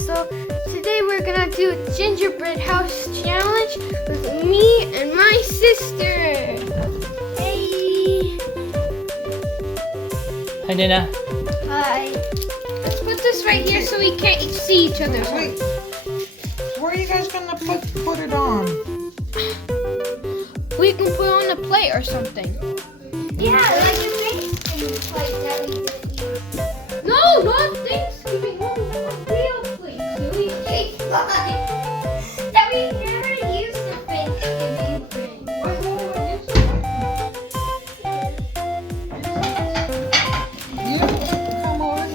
so today we're gonna do a gingerbread house challenge with me and my sister. Hey! Hi, Nina. Hi. Let's put this right here so we can't see each other. Wait, where are you guys gonna put it on? We can put on a plate or something. Yeah, like a Thanksgiving plate that we didn't use. No, not Thanksgiving. No, a real plate. Silly. Cake pie. That we never used for Thanksgiving thing. You come over.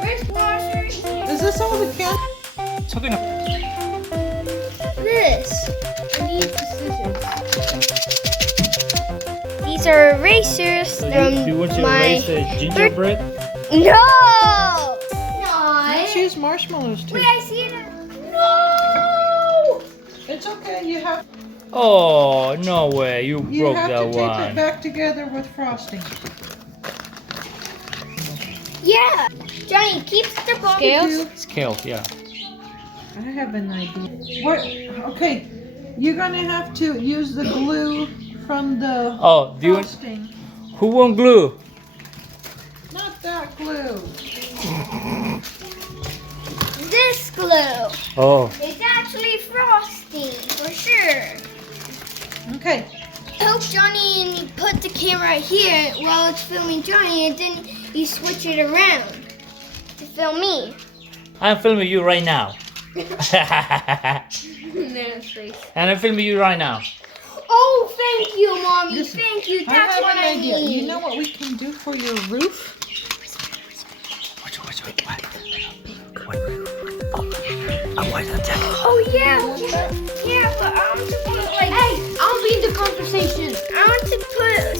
Where's washer? Is this all the can? Talking about This. I need the scissors. These are erasers do from you want to my... erase the gingerbread? No! Let's use marshmallows too. Wait, I see it. No! It's okay. You have Oh, no way. You broke to that tape it one. back together with frosting. Yeah. Johnny keeps the ball. Scales? Scale, yeah. I have an idea. What? Okay, you're gonna have to use the glue from the Oh, do you want, frosting. who want glue? Not that glue. This glue. Oh, It's actually frosting for sure. Okay. I hope Johnny put the camera here while it's filming Johnny, and then you switch it around to film me. I'm filming you right now. Nana's face. And I'm filming you right now. Oh, thank you, Mommy. Listen, Thank you. I That's have what an I idea. need. You know what we can do for your roof? Oh yeah, yeah, but I want to put like. Hey, I'll be in the conversation. I want to put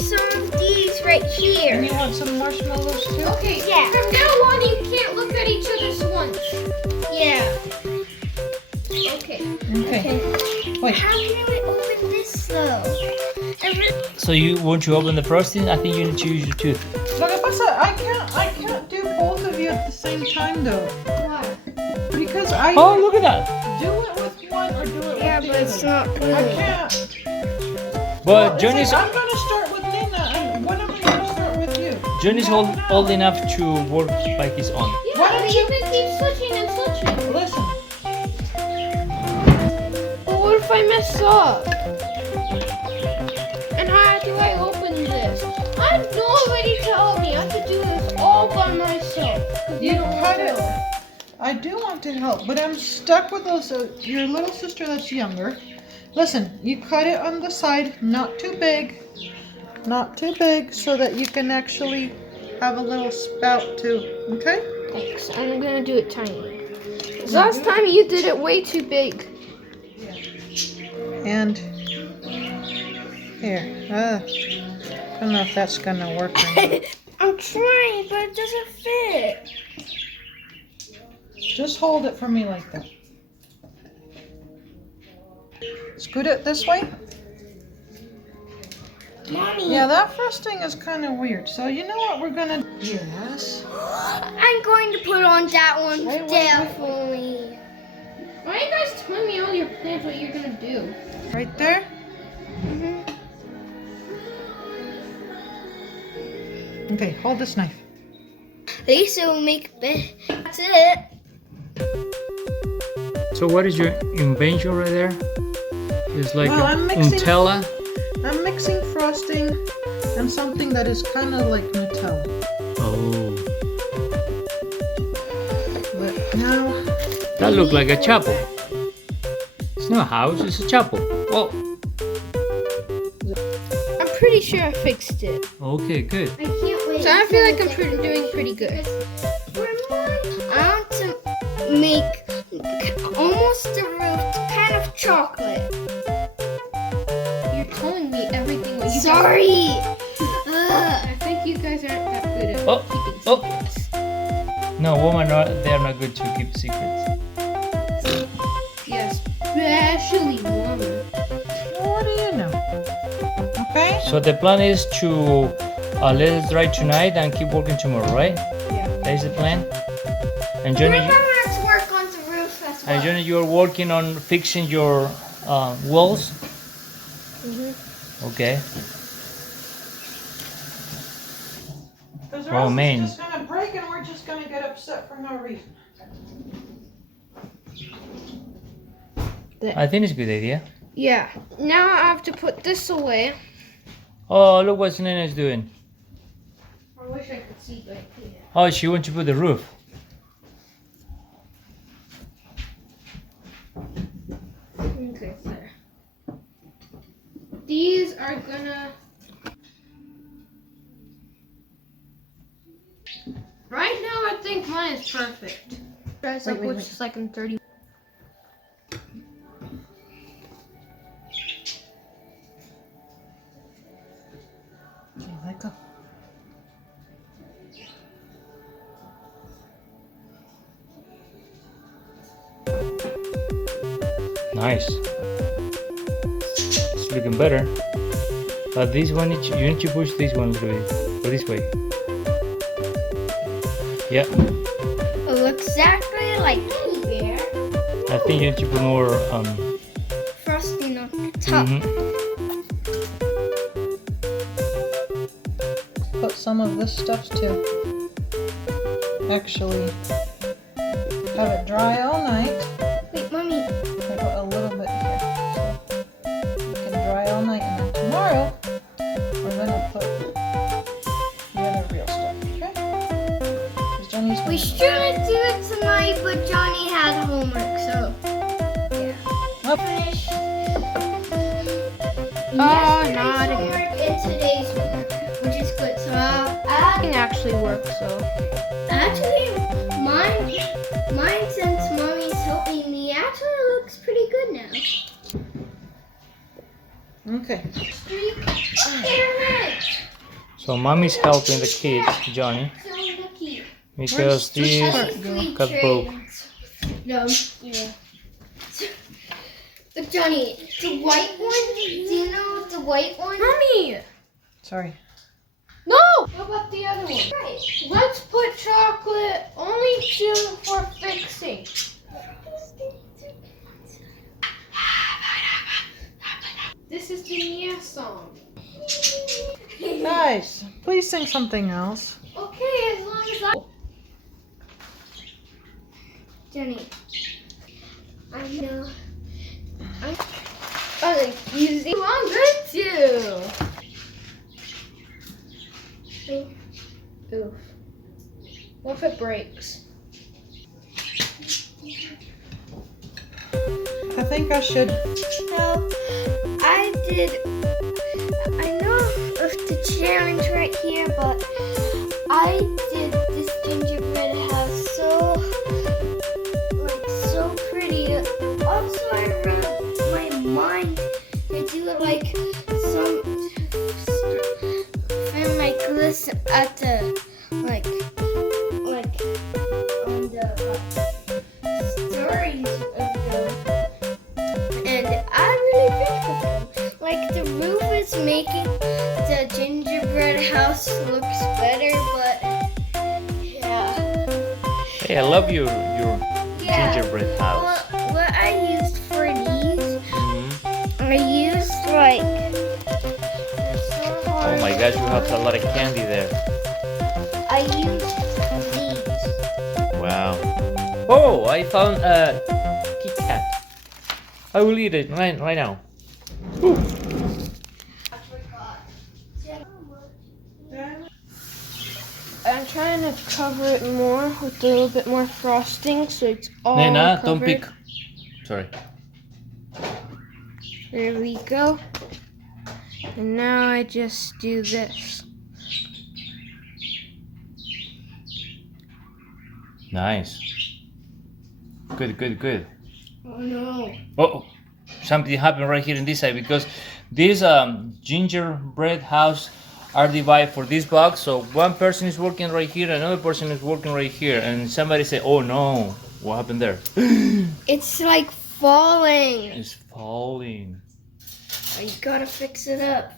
some of these right And here. you want some marshmallows too? Okay, Yeah. from now on you can't look at each other's once. Yeah. Okay. Okay. Wait. How can we open this though? So you want to open the frosting? I think you need to use your tooth. Lo que pasa, I can't do both of you at the same time though. Why? Because I Oh, look at that. do it with one or do it Yeah, with the but it's other. not I good. can't. But Well, it's Johnny's like, I'm gonna start with Nina, and when am I gonna start with you? Johnny's old enough to work by his own. Yeah, Why don't but you can keep switching and switching. Listen, But what if I mess up? And how do I open this? Nobody told me. I have to do this all by myself. 'Cause you don't cut it. know. I do want to help, but I'm stuck with those. Your little sister that's younger. Listen, you cut it on the side, not too big, so that you can actually have a little spout too. Okay? Thanks. I'm gonna do it tiny. 'Cause last time you did it way too big. And here. I don't know if that's gonna work. Or not. I'm trying, but it doesn't fit. Just hold it for me like that. Scoot it this way. Mommy. Yeah, that frosting is kind of weird. So you know what we're gonna? Yes. I'm going to put on that one Wait. definitely. Why are you guys telling me all your plans, what you're gonna do? Right there. Okay, hold this knife. These will make that's it. So what is your invention right there? It's like Well, a I'm mixing- Nutella. I'm mixing frosting and something that is kind of like Nutella. Oh, But now, that looks like a chapel. It's not a house, it's a chapel. Oh, I'm pretty sure I fixed it. okay, good. I can't wait. So I feel like I'm doing pretty good. I want to make almost the roof kind of chocolate. You're telling me everything what you Sorry. I think you guys aren't that good at Oh, keeping oh. secrets. No, women they are not good to keep secrets. Yeah, especially women. what do you know? Okay. So the plan is to let it dry tonight and keep working tomorrow, right? Yeah. That is the plan. And Johnny, Let's work on the roof as well. and Johnny, you're working on fixing your walls. Okay. Because Oh, man. it's just gonna break and we're just gonna get upset for no reason. I think it's a good idea. Yeah. Now I have to put this away. Oh, look what Nena's doing. I wish I could see right here. Oh, she wants to put the roof. Okay, there. These are gonna. Right now, I think mine is perfect. Guys, Wait, which wait. is like in 30. Okay, let go. Nice. It's looking better. But this one, you need to push this one a little bit. Go this way. Yeah. It looks exactly like here. I think you need to put more. Frosting on the top. Mhm. Put some of this stuff too. Actually, have it dry all night. Wait, mommy. I put a little bit here. So it can dry all night, and then tomorrow we're gonna put the other real stuff, okay? 'Cause Jenny's We gonna- should do it tonight, but Johnny had homework, so yeah. Oh. Finish. Oh, Yesterday's not again. homework and today's homework, which is good. So It can actually work, so. actually, mine since mommy's helping me actually looks pretty good now. Okay. So mommy's helping the kids, Johnny, So lucky. because Where's this this part? got broke. No, yeah. But Johnny, the white one, do you know the white one? Mommy! Sorry. No! What about the other one? Right. Let's put chocolate only for fixing. This is the Nia song. Guys, please sing something else. Okay, as long as I. Johnny, I know. Oh, using I'm good too. Oof. What if it breaks? I think I should. So, I know of the challenge right here, but I did this gingerbread house so pretty. Also, I wrote my mind to do it like some film like this at the like on the stories of the. And I really think of them. Like the roof is making the gingerbread house looks better, but yeah. Hey, I love your Yeah. gingerbread house. What I used for these, Mhm. I used like. Oh my gosh, you have a lot of candy there. I used these. Wow. Oh, I found a Kit Kat. I will eat it right now. Ooh. I'm trying to cover it more with a little bit more frosting so it's all Nena, covered. don't pick. Sorry. There we go. And now I just do this. Nice. Good. Oh no. Oh, something happened right here in this side because this gingerbread house are divided for this box. So one person is working right here, another person is working right here, and somebody say, "Oh no, what happened there?" It's like falling. It's falling. You gotta fix it up.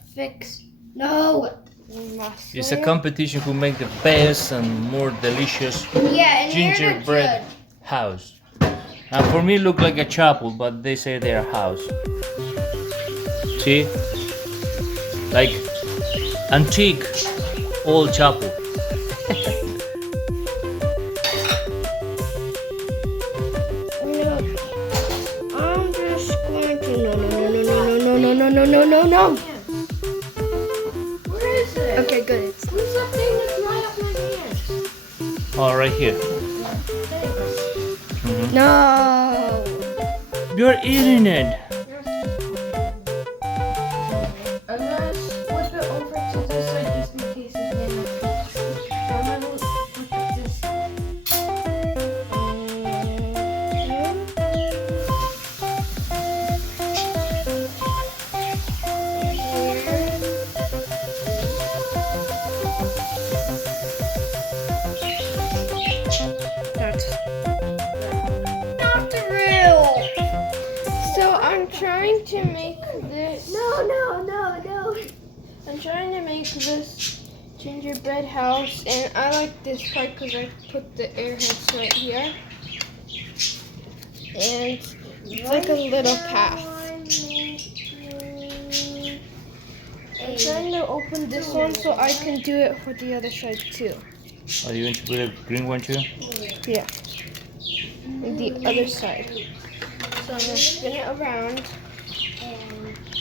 No. last It's a layer. competition who make the best and more delicious Yeah, and you're the gingerbread judge. house. And for me, it look like a chapel, but they say they're a house. See, like antique old chapel. No, I'm just going to no. Where is it? Okay, good. Where's that thing that's right up my hands? Oh, right here. No. You're eating it. Unless flip it over to this side just in case it's made of pieces. I'm gonna flip it this side. That's not the real. So I'm trying to make this. No. I'm trying to make this gingerbread house, and I like this part because I put the air heads right here, and it's like a little path. I'm trying to open this one so I can do it for the other side too. Are you going to put a green one too? Yeah, and the other side. So I'm gonna spin it around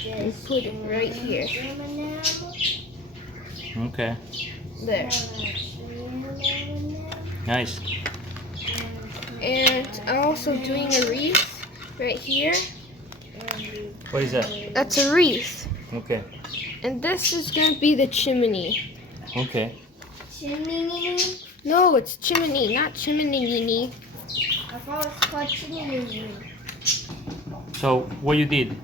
and put it right here. Okay, There. nice. And I'm also doing a wreath right here. What is that? That's a wreath. Okay, And this is gonna be the chimney. okay. Chimney. No, it's chimney, not chimney. I thought it's called chimney. So what you did?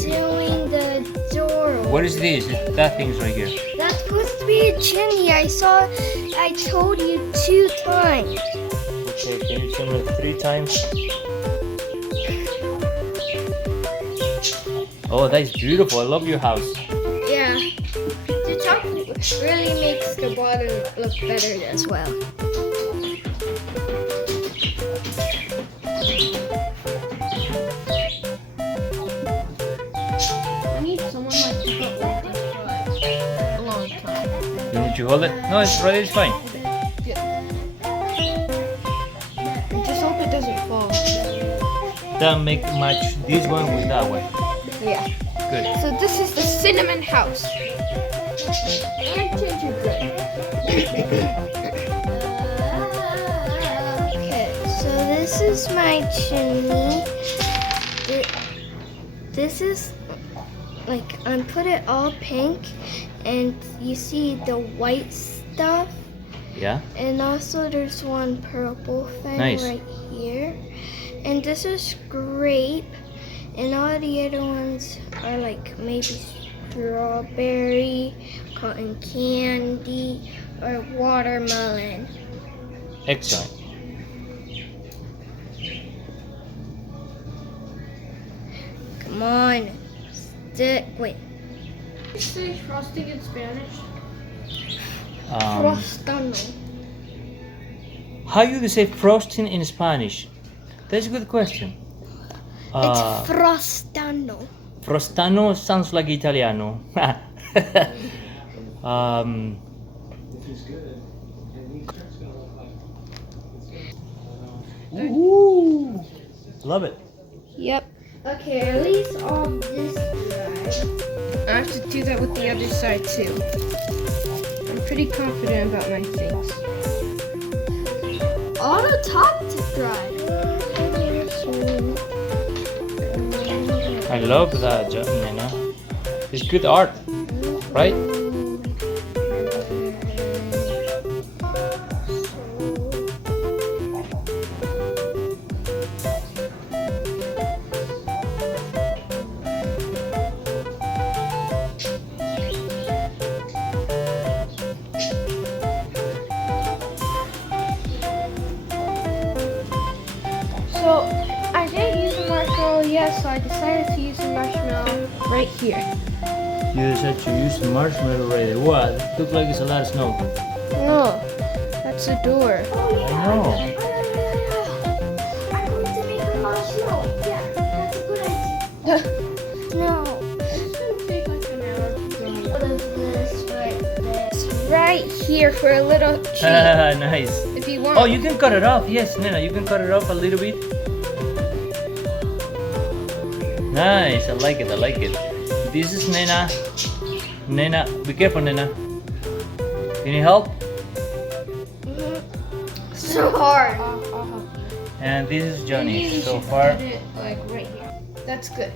Doing the door. What is this? That thing's right here. That's supposed to be a chimney. I told you 2 times. Okay, can you tell me 3 times? Oh, that's beautiful. I love your house. Yeah. The top really makes the bottom look better as well. I need someone like to help with this for a long time. You need to hold it? No, it's right. It's fine. Just hope it doesn't fall. Then match this one with that one. Yeah. Good. So this is the cinnamon house. And gingerbread. Okay, so this is my chimney. This is like I put it all pink, and you see the white stuff, Yeah. and also there's one purple thing Nice. right here, and this is grape, and all the other ones are like maybe strawberry, cotton candy, or watermelon. Excellent. Come on, wait. Say frosting in Spanish. Um, Frostano. how you say frosting in Spanish? That's a good question. It's frostano. Frostano sounds like Italiano. Ooh, love it. Yep. Okay, at least on this side. I have to do that with the other side too. I'm pretty confident about my things. On the top to dry. I love that, Nina. It's good art, right? So I didn't use a marshmallow yet, so I decided to use a marshmallow right here. You just have to use the marshmallow right there. What? It looks like it's a lot of snow. No, that's the door. I know. I'm going to make a marshmallow. Yeah, that's a good idea. No. It's gonna take like an hour to go. What is this right there? It's right here for a little treat. Nice. If you want. Oh, you can cut it off. Yes, Nena, you can cut it off a little bit. Nice. I like it. I like it. This is Nena. Nena, be careful, Nena. Can you help? So hard. And this is Maybe Johnny. you So should far. put it like right here. That's good.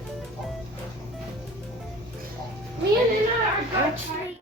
Me and Nina are going to try